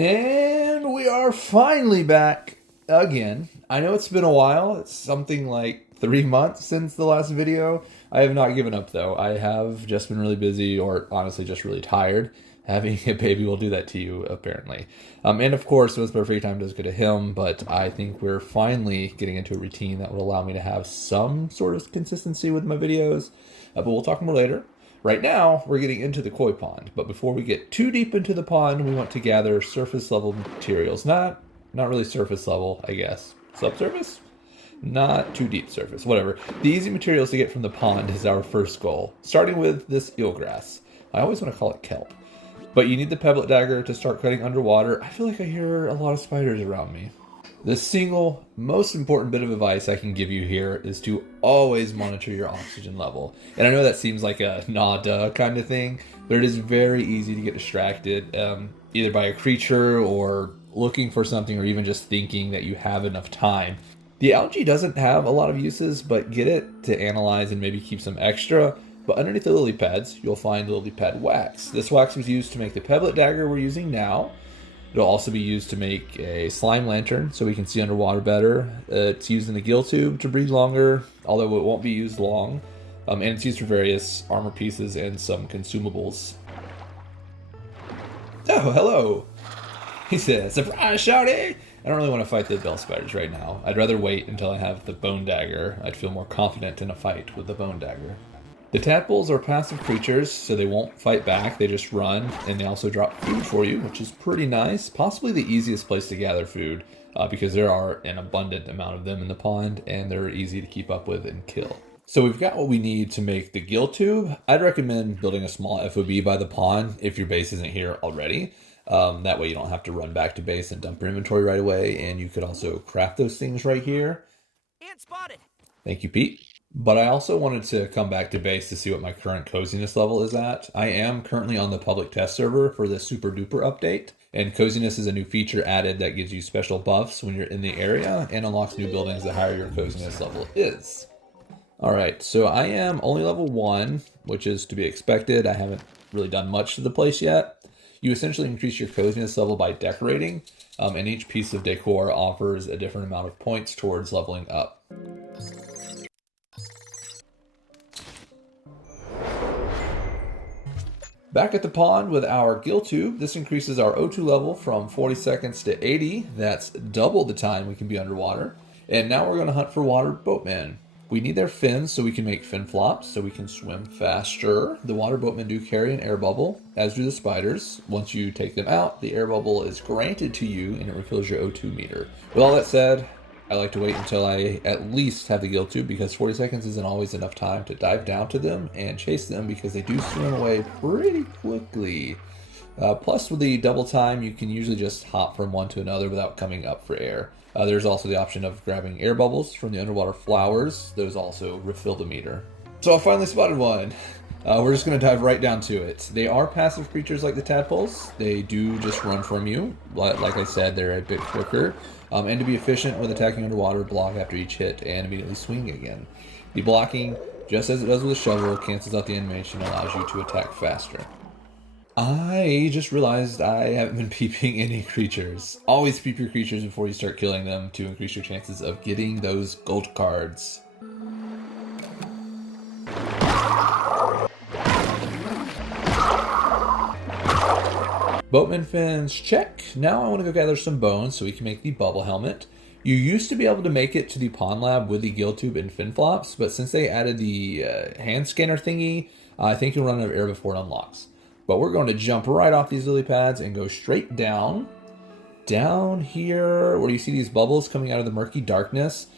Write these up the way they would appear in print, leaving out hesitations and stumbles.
And we are finally back again. I know it's been a while. It's something like 3 months since the last video. I have not given up though. I have just been really busy, or honestly just really tired. Having a baby will do that to you, apparently. And of course, most of our free time does go to him, but I think we're finally getting into a routine that will allow me to have some sort of consistency with my videos. But we'll talk more later. Right now, we're getting into the koi pond, but before we get too deep into the pond, we want to gather surface level materials. Not really surface level, I guess. Subsurface? Not too deep surface, whatever. The easy materials to get from the pond is our first goal, starting with this eelgrass. I always want to call it kelp. But you need the pebblet dagger to start cutting underwater. I feel like I hear a lot of spiders around me. The single most important bit of advice I can give you here is to always monitor your oxygen level. And I know that seems like a nah-duh kind of thing, but it is very easy to get distracted, either by a creature or looking for something, or even just thinking that you have enough time. The algae doesn't have a lot of uses, but get it to analyze and maybe keep some extra. But underneath the lily pads, you'll find lily pad wax. This wax was used to make the pebblet dagger we're using now. It'll also be used to make a slime lantern so we can see underwater better. It's used in the gill tube to breathe longer, although it won't be used long. And it's used for various armor pieces and some consumables. Oh, hello! He says, "Surprise, shawty!" I don't really want to fight the bell spiders right now. I'd rather wait until I have the bone dagger. I'd feel more confident in a fight with the bone dagger. The tadpoles are passive creatures, so they won't fight back, they just run, and they also drop food for you, which is pretty nice. Possibly the easiest place to gather food, because there are an abundant amount of them in the pond, and they're easy to keep up with and kill. So we've got what we need to make the gill tube. I'd recommend building a small FOB by the pond if your base isn't here already. That way you don't have to run back to base and dump your inventory right away, and you could also craft those things right here. Ant spotted! Thank you, Pete. But I also wanted to come back to base to see what my current coziness level is at. I am currently on the public test server for the super duper update, and coziness is a new feature added that gives you special buffs when you're in the area and unlocks new buildings the higher your coziness level is. Alright, so I am only level 1, which is to be expected. I haven't really done much to the place yet. You essentially increase your coziness level by decorating, and each piece of decor offers a different amount of points towards leveling up. Back at the pond with our gill tube, this increases our O2 level from 40 seconds to 80. That's double the time we can be underwater. And now we're going to hunt for water boatmen. We need their fins so we can make fin flops, so we can swim faster. The water boatmen do carry an air bubble, as do the spiders. Once you take them out, the air bubble is granted to you and it refills your O2 meter. With all that said, I like to wait until I at least have the gill tube, because 40 seconds isn't always enough time to dive down to them and chase them, because they do swim away pretty quickly. Plus, with the double time, you can usually just hop from one to another without coming up for air. There's also the option of grabbing air bubbles from the underwater flowers. Those also refill the meter. So I finally spotted one. We're just going to dive right down to it. They are passive creatures like the tadpoles. They do just run from you. Like I said, they're a bit quicker. And to be efficient with attacking underwater, block after each hit and immediately swing again. The blocking, just as it does with a shovel, cancels out the animation and allows you to attack faster. I just realized I haven't been peeping any creatures. Always peep your creatures before you start killing them to increase your chances of getting those gold cards. Boatman fins, check. Now I want to go gather some bones so we can make the bubble helmet. You used to be able to make it to the pond lab with the gill tube and fin flops, but since they added the hand scanner thingy, I think you'll run out of air before it unlocks. But we're going to jump right off these lily pads and go straight down. Down here, where you see these bubbles coming out of the murky darkness.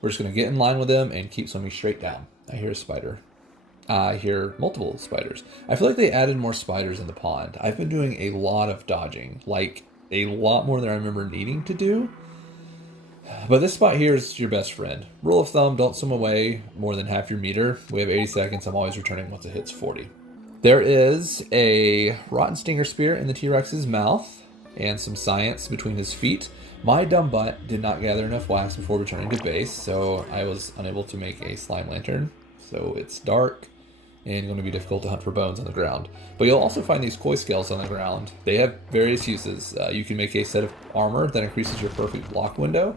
We're just going to get in line with them and keep swimming straight down. I hear a spider. I hear multiple spiders. I feel like they added more spiders in the pond. I've been doing a lot of dodging, like a lot more than I remember needing to do. But this spot here is your best friend. Rule of thumb, don't swim away more than half your meter. We have 80 seconds. I'm always returning once it hits 40. There is a rotten stinger spear in the T-Rex's mouth and some science between his feet. My dumb butt did not gather enough wax before returning to base, so I was unable to make a slime lantern. So it's dark. and going to be difficult to hunt for bones on the ground. But you'll also find these koi scales on the ground. They have various uses. You can make a set of armor that increases your perfect block window.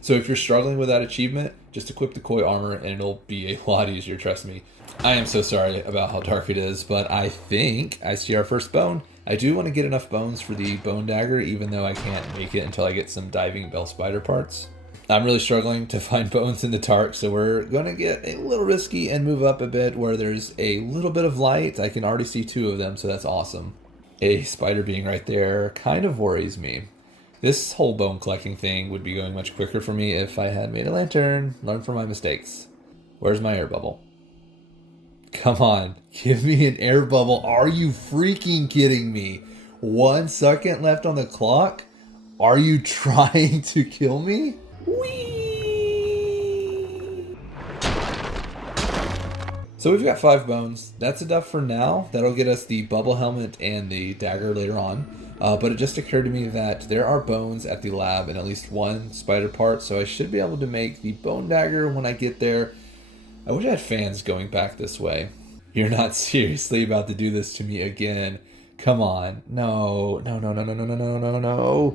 So if you're struggling with that achievement, just equip the koi armor and it'll be a lot easier, trust me. I am so sorry about how dark it is, but I think I see our first bone. I do want to get enough bones for the bone dagger, even though I can't make it until I get some diving bell spider parts. I'm really struggling to find bones in the dark, so we're going to get a little risky and move up a bit where there's a little bit of light. I can already see 2 of them, so that's awesome. A spider being right there kind of worries me. This whole bone collecting thing would be going much quicker for me if I had made a lantern, learned from my mistakes. Where's my air bubble? Come on, give me an air bubble. Are you freaking kidding me? 1 second left on the clock? Are you trying to kill me? Whee! So we've got 5 bones. That's enough for now. That'll get us the bubble helmet and the dagger later on. But it just occurred to me that there are bones at the lab and at least 1 spider part, so I should be able to make the bone dagger when I get there. I wish I had fans going back this way. You're not seriously about to do this to me again. Come on. No. No, no, no, no, no, no, no, no, no.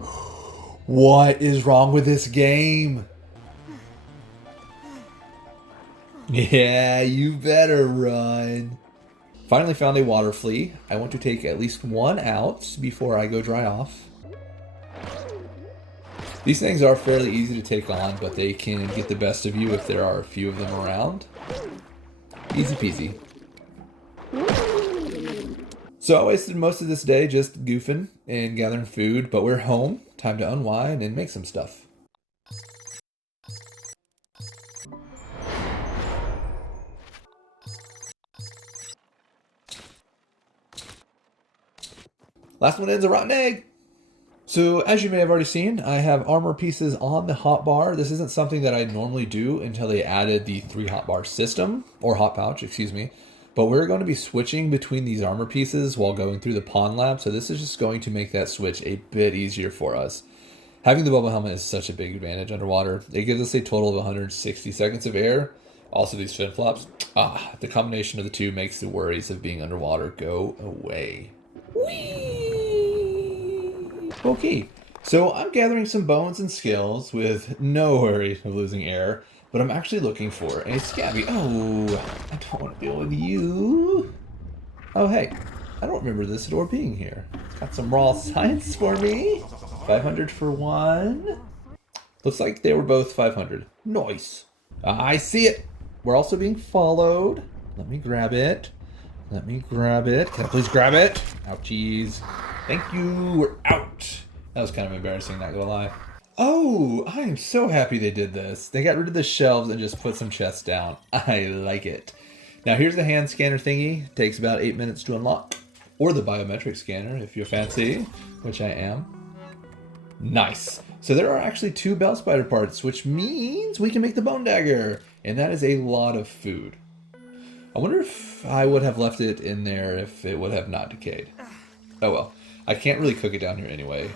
What is wrong with this game? Yeah, you better run. Finally found a water flea. I want to take at least 1 out before I go dry off. These things are fairly easy to take on, but they can get the best of you if there are a few of them around. Easy peasy. So I wasted most of this day just goofing and gathering food, but we're home. Time to unwind and make some stuff. Last one is a rotten egg. So as you may have already seen, I have armor pieces on the hotbar. This isn't something that I normally do until they added the 3 hotbar system, or hot pouch, excuse me. But we're going to be switching between these armor pieces while going through the pond lab, so this is just going to make that switch a bit easier for us. Having the bubble helmet is such a big advantage underwater. It gives us a total of 160 seconds of air. Also these fin flops. The combination of the 2 makes the worries of being underwater go away. Whee! Okay, so I'm gathering some bones and scales with no worry of losing air, but I'm actually looking for a scabby. Oh, I don't want to deal with you. Oh, hey, I don't remember this door being here. It's got some raw science for me. 500 for 1. Looks like they were both 500. Nice. I see it. We're also being followed. Let me grab it. Let me grab it. Can I please grab it? Ouchies. Thank you. We're out. That was kind of embarrassing, not gonna lie. Oh, I am so happy they did this. They got rid of the shelves and just put some chests down. I like it. Now here's the hand scanner thingy. It takes about 8 minutes to unlock. Or the biometric scanner if you're fancy, which I am. Nice. So there are actually 2 bell spider parts, which means we can make the bone dagger. And that is a lot of food. I wonder if I would have left it in there if it would have not decayed. Oh well. I can't really cook it down here anyway.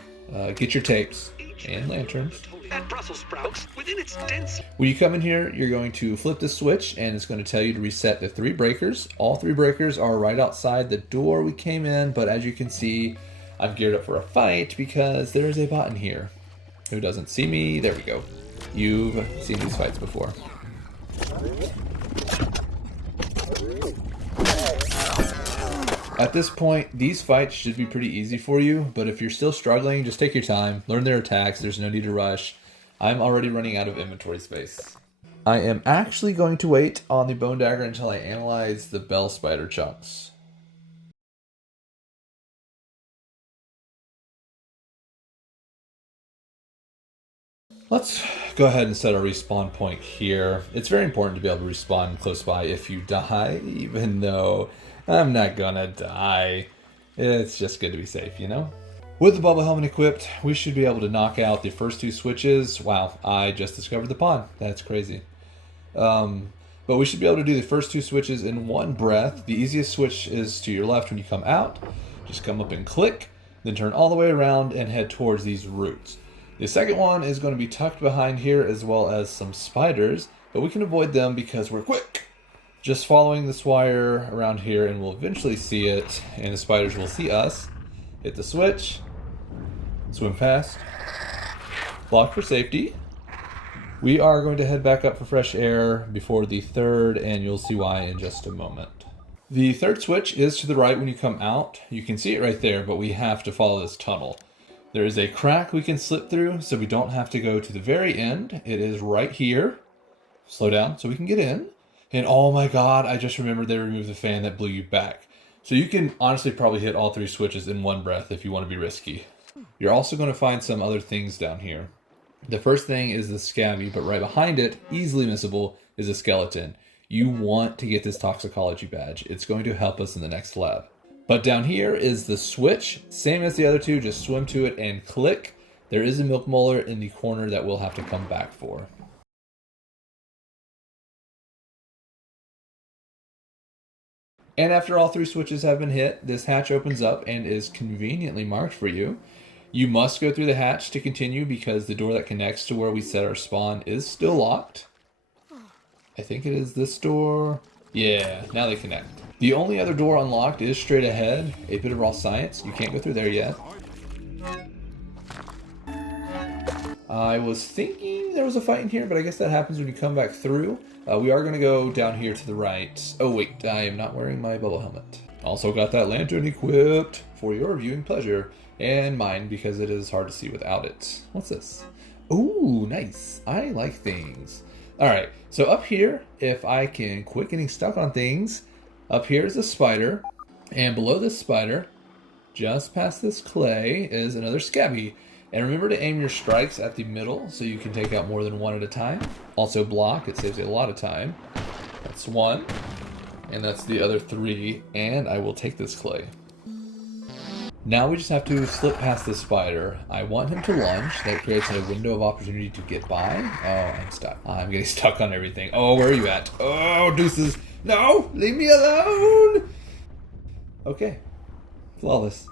Get your tapes and lanterns. And Brussels sprouts within its dense. When you come in here, you're going to flip the switch and it's going to tell you to reset the 3 breakers. All 3 breakers are right outside the door we came in, but as you can see, I'm geared up for a fight because there's a bot in here who doesn't see me. There we go. You've seen these fights before. At this point, these fights should be pretty easy for you, but if you're still struggling, just take your time, learn their attacks, there's no need to rush. I'm already running out of inventory space. I am actually going to wait on the bone dagger until I analyze the bell spider chunks. Let's go ahead and set a respawn point here. It's very important to be able to respawn close by if you die, even though I'm not gonna die. It's just good to be safe, you know? With the bubble helmet equipped, we should be able to knock out the first 2 switches. Wow, I just discovered the pond. That's crazy. But we should be able to do the first 2 switches in one breath. The easiest switch is to your left when you come out. Just come up and click, then turn all the way around and head towards these roots. The second one is going to be tucked behind here as well as some spiders, but we can avoid them because we're quick. Just following this wire around here and we'll eventually see it, and the spiders will see us. Hit the switch, swim past, block for safety. We are going to head back up for fresh air before the third, and you'll see why in just a moment. The third switch is to the right when you come out. You can see it right there, but we have to follow this tunnel. There is a crack we can slip through, so we don't have to go to the very end. It is right here. Slow down so we can get in. And oh my god, I just remembered they removed the fan that blew you back. So you can honestly probably hit all 3 switches in one breath if you want to be risky. You're also going to find some other things down here. The first thing is the scabby, but right behind it, easily missable, is a skeleton. You want to get this toxicology badge. It's going to help us in the next lab. But down here is the switch. Same as the other two, just swim to it and click. There is a milk molar in the corner that we'll have to come back for. And after all 3 switches have been hit, this hatch opens up and is conveniently marked for you. You must go through the hatch to continue because the door that connects to where we set our spawn is still locked. I think it is this door. Yeah, now they connect. The only other door unlocked is straight ahead. A bit of raw science. You can't go through there yet. I was thinking there was a fight in here, but I guess that happens when you come back through. We are going to go down here to the right. Oh wait, I am not wearing my bubble helmet. Also got that lantern equipped for your viewing pleasure. And mine, because it is hard to see without it. What's this? Ooh, nice. I like things. Alright, so up here, if I can quit getting stuck on things, up here is a spider. And below this spider, just past this clay, is another scabby. And remember to aim your strikes at the middle so you can take out more than one at a time. Also block, it saves you a lot of time. That's 1. And that's the other 3. And I will take this clay. Now we just have to slip past this spider. I want him to lunge. That creates a window of opportunity to get by. Oh, I'm stuck. I'm getting stuck on everything. Oh, where are you at? Oh, deuces. No, leave me alone. Okay, flawless.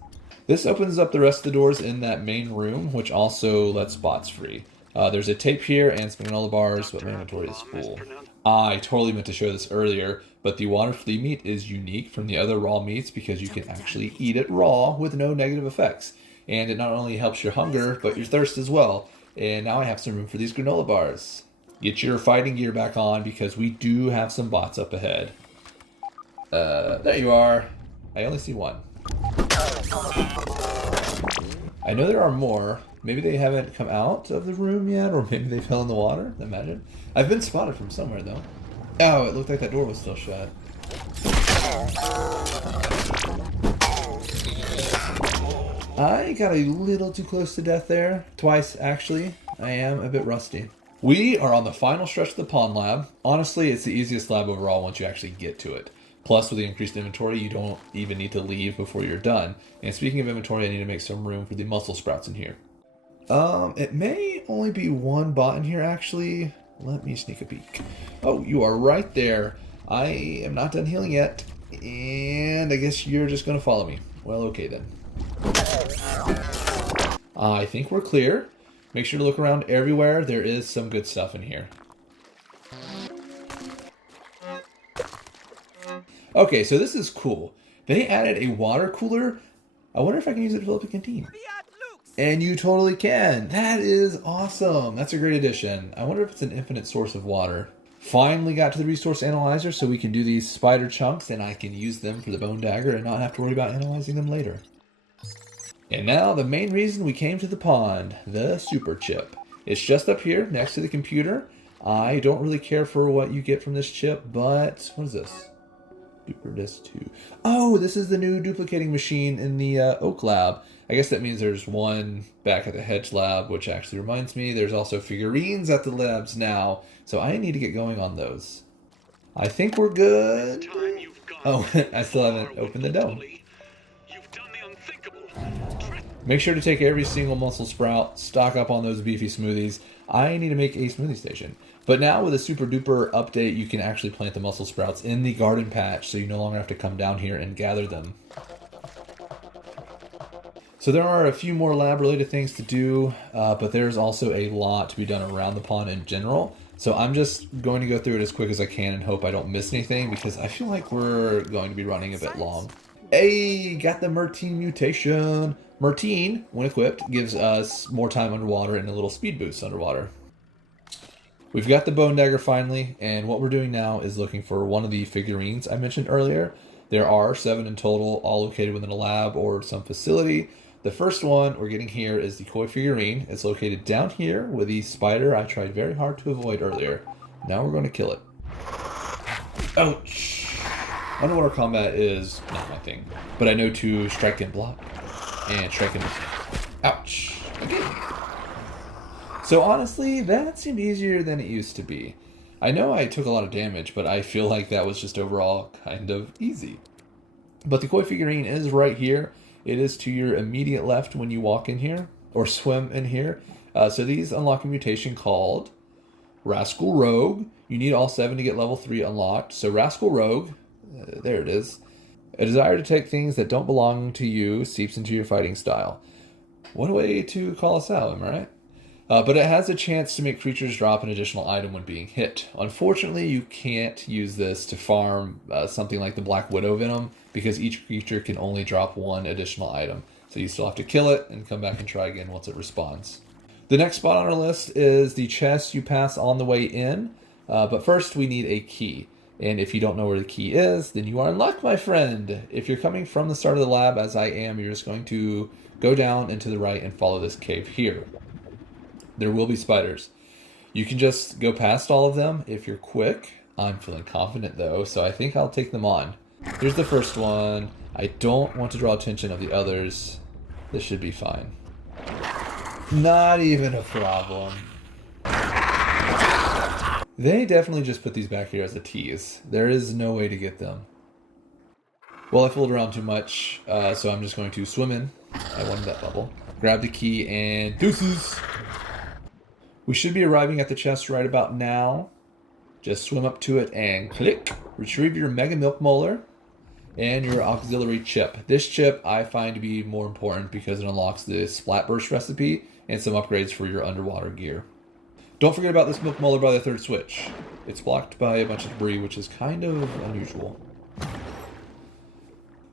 This opens up the rest of the doors in that main room, which also lets bots free. There's a tape here and some granola bars, but my inventory is full. I totally meant to show this earlier, but the water flea meat is unique from the other raw meats because you can actually eat it raw with no negative effects. And it not only helps your hunger, but your thirst as well. And now I have some room for these granola bars. Get your fighting gear back on because we do have some bots up ahead. There you are. I only see 1. I know there are more. Maybe they haven't come out of the room yet, or maybe they fell in the water. Imagine. I've been spotted from somewhere, though. Oh, it looked like that door was still shut. I got a little too close to death there. Twice, actually. I am a bit rusty. We are on the final stretch of the pond lab. Honestly, it's the easiest lab overall once you actually get to it. Plus, with the increased inventory, you don't even need to leave before you're done. And speaking of inventory, I need to make some room for the mussel sprouts in here. It may only be 1 bot in here, actually. Let me sneak a peek. Oh, you are right there. I am not done healing yet. And I guess you're just going to follow me. Well, okay then. I think we're clear. Make sure to look around everywhere. There is some good stuff in here. Okay, so this is cool. They added a water cooler. I wonder if I can use it to fill up a canteen. And you totally can. That is awesome. That's a great addition. I wonder if it's an infinite source of water. Finally got to the resource analyzer so we can do these spider chunks and I can use them for the bone dagger and not have to worry about analyzing them later. And now the main reason we came to the pond, the super chip. It's just up here next to the computer. I don't really care for what you get from this chip, but what is this? Duper Disc 2. Oh, this is the new duplicating machine in the Oak Lab. I guess that means there's one back at the Hedge Lab, which actually reminds me there's also figurines at the labs now, so I need to get going on those. I think we're good. Oh, I still haven't opened the dome. Make sure to take every single mussel sprout, stock up on those beefy smoothies. I need to make a smoothie station. But now with a super duper update, you can actually plant the mussel sprouts in the garden patch, so you no longer have to come down here and gather them. So there are a few more lab related things to do, but there's also a lot to be done around the pond in general. So I'm just going to go through it as quick as I can and hope I don't miss anything because I feel like we're going to be running a bit long. Hey, got the Mertine mutation. Mertine, when equipped, gives us more time underwater and a little speed boost underwater. We've got the bone dagger finally, and what we're doing now is looking for one of the figurines I mentioned earlier. There are 7 in total, all located within a lab or some facility. The first one we're getting here is the koi figurine. It's located down here with the spider I tried very hard to avoid earlier. Now we're going to kill it. Ouch! Underwater combat is not my thing, but I know to strike and block, and strike and... Ouch! Again. So honestly, that seemed easier than it used to be. I know I took a lot of damage, but I feel like that was just overall kind of easy. But the koi figurine is right here. It is to your immediate left when you walk in here, or swim in here. So these unlock a mutation called Rascal Rogue. You need all 7 to get level 3 unlocked. So Rascal Rogue, there it is. A desire to take things that don't belong to you seeps into your fighting style. What a way to call us out, am I right? But it has a chance to make creatures drop an additional item when being hit. Unfortunately, you can't use this to farm something like the Black Widow Venom because each creature can only drop 1 additional item. So you still have to kill it and come back and try again once it respawns. The next spot on our list is the chest you pass on the way in. But first we need a key. And if you don't know where the key is, then you are in luck, my friend. If you're coming from the start of the lab, as I am, you're just going to go down and to the right and follow this cave here. There will be spiders. You can just go past all of them if you're quick. I'm feeling confident though, so I think I'll take them on. Here's the first one. I don't want to draw attention of the others. This should be fine. Not even a problem. They definitely just put these back here as a tease. There is no way to get them. Well, I fooled around too much, so I'm just going to swim in. I wanted that bubble. Grab the key and deuces! We should be arriving at the chest right about now. Just swim up to it and click. Retrieve your Mega Milk Molar and your auxiliary chip. This chip I find to be more important because it unlocks the Splat Burst recipe and some upgrades for your underwater gear. Don't forget about this Milk Molar by the 3rd switch. It's blocked by a bunch of debris, which is kind of unusual.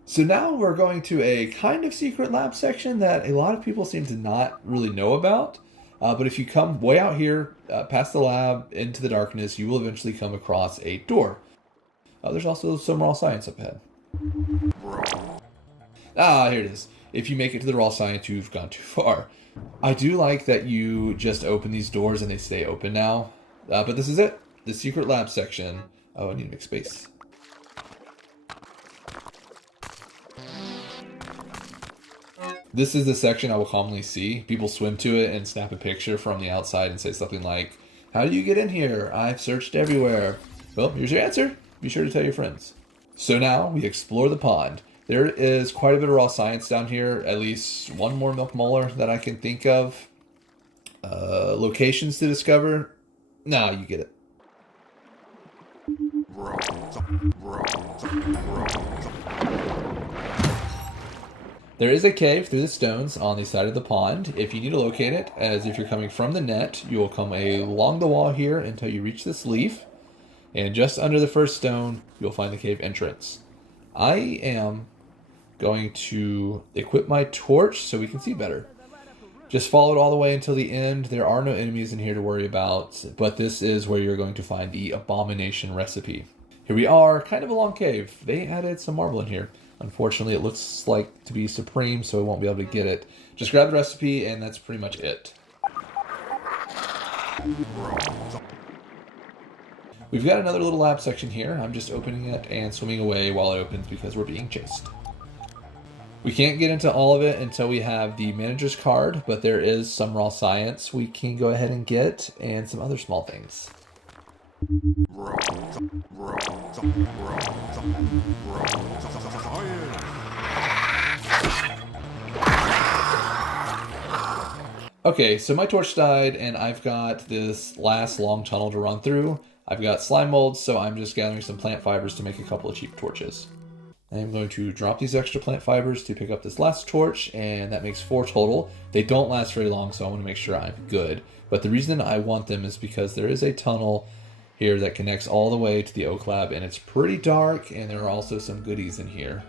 So now we're going to a kind of secret lab section that a lot of people seem to not really know about. But if you come way out here, past the lab, into the darkness, you will eventually come across a door. There's also some raw science up ahead. Ah, here it is. If you make it to the raw science, you've gone too far. I do like that you just open these doors and they stay open now. But this is it. The secret lab section. Oh, I need to make space. This is the section I will commonly see. People swim to it and snap a picture from the outside and say something like, "How do you get in here? I've searched everywhere." Well, here's your answer. Be sure to tell your friends. So now we explore the pond. There is quite a bit of raw science down here. At least 1 more milk molar that I can think of. Locations to discover. Nah, you get it. There is a cave through the stones on the side of the pond. If you need to locate it, as if you're coming from the net, you will come along the wall here until you reach this leaf. And just under the first stone, you'll find the cave entrance. I am going to equip my torch so we can see better. Just follow it all the way until the end. There are no enemies in here to worry about, but this is where you're going to find the abomination recipe. Here we are, kind of a long cave. They added some marble in here. Unfortunately, it looks like to be supreme, so I won't be able to get it. Just grab the recipe, and that's pretty much it. We've got another little lab section here. I'm just opening it and swimming away while it opens because we're being chased. We can't get into all of it until we have the manager's card, but there is some raw science we can go ahead and get, and some other small things. Okay, so my torch died, and I've got this last long tunnel to run through. I've got slime molds, so I'm just gathering some plant fibers to make a couple of cheap torches. I'm going to drop these extra plant fibers to pick up this last torch, and that makes 4 total. They don't last very long, so I want to make sure I'm good. But the reason I want them is because there is a tunnel here that connects all the way to the oak lab, and it's pretty dark, and there are also some goodies in here.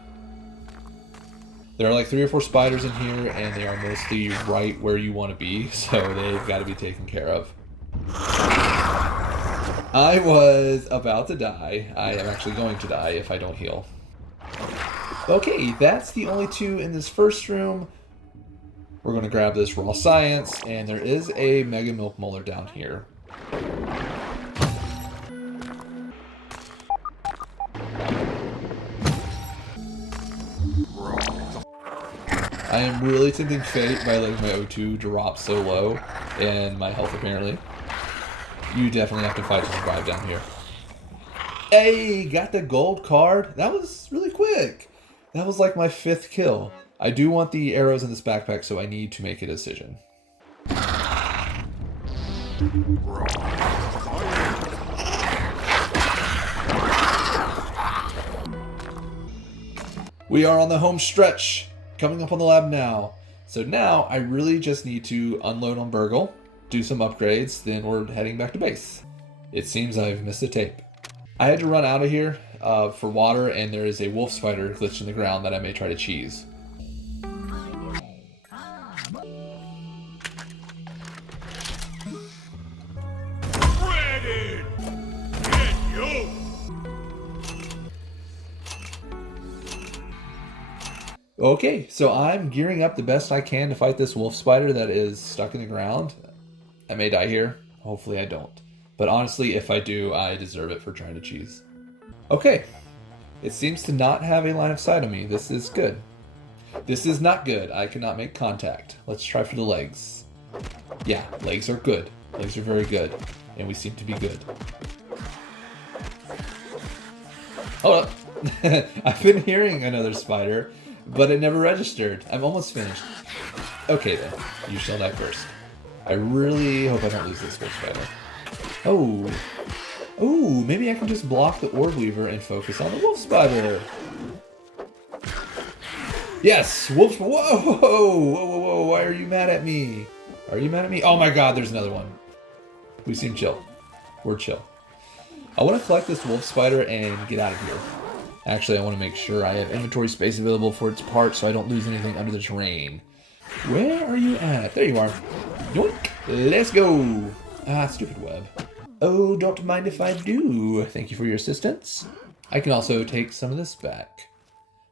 There are like 3 or 4 spiders in here, and they are mostly right where you want to be, so they've got to be taken care of. I was about to die. I am actually going to die if I don't heal. Okay, that's the only 2 in this first room. We're going to grab this raw science, and there is a mega milk molar down here. I am really tempting fate by letting my O2 drop so low, and my health apparently. You definitely have to fight to survive down here. Hey, got the gold card. That was really quick. That was like my 5th kill. I do want the arrows in this backpack, so I need to make a decision. We are on the home stretch. Coming up on the lab now. So now I really just need to unload on Burgle, do some upgrades, then we're heading back to base. It seems I've missed a tape. I had to run out of here for water, and there is a wolf spider glitched in the ground that I may try to cheese. Okay, so I'm gearing up the best I can to fight this wolf spider that is stuck in the ground. I may die here. Hopefully I don't. But honestly, if I do, I deserve it for trying to cheese. Okay. It seems to not have a line of sight on me. This is good. This is not good. I cannot make contact. Let's try for the legs. Yeah, legs are good. Legs are very good. And we seem to be good. Hold up. I've been hearing another spider, but it never registered. I'm almost finished. Okay then. You shall die first. I really hope I don't lose this wolf spider. Oh. Ooh, maybe I can just block the orb weaver and focus on the wolf spider. Yes, wolf. Whoa, whoa, whoa, whoa, whoa. Why are you mad at me? Are you mad at me? Oh my god, there's another one. We seem chill. We're chill. I want to collect this wolf spider and get out of here. Actually, I want to make sure I have inventory space available for its parts so I don't lose anything under the terrain. Where are you at? There you are. Yoink. Let's go. Ah, stupid web. Oh, don't mind if I do. Thank you for your assistance. I can also take some of this back.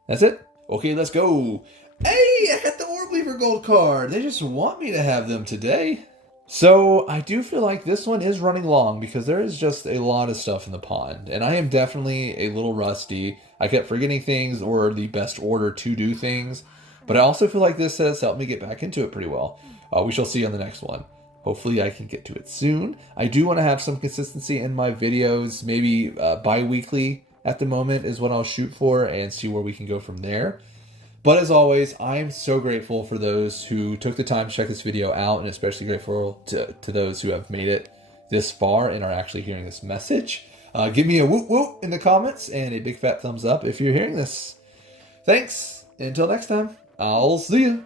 That's it? Okay, let's go. Hey, I got the Orb Weaver gold card. They just want me to have them today. So, I do feel like this one is running long because there is just a lot of stuff in the pond. And I am definitely a little rusty. I kept forgetting things or the best order to do things. But I also feel like this has helped me get back into it pretty well. We shall see on the next one. Hopefully I can get to it soon. I do want to have some consistency in my videos. Maybe bi-weekly at the moment is what I'll shoot for and see where we can go from there. But as always, I'm so grateful for those who took the time to check this video out, and especially grateful to those who have made it this far and are actually hearing this message. Give me a whoop whoop in the comments and a big fat thumbs up if you're hearing this. Thanks. Until next time, I'll see you.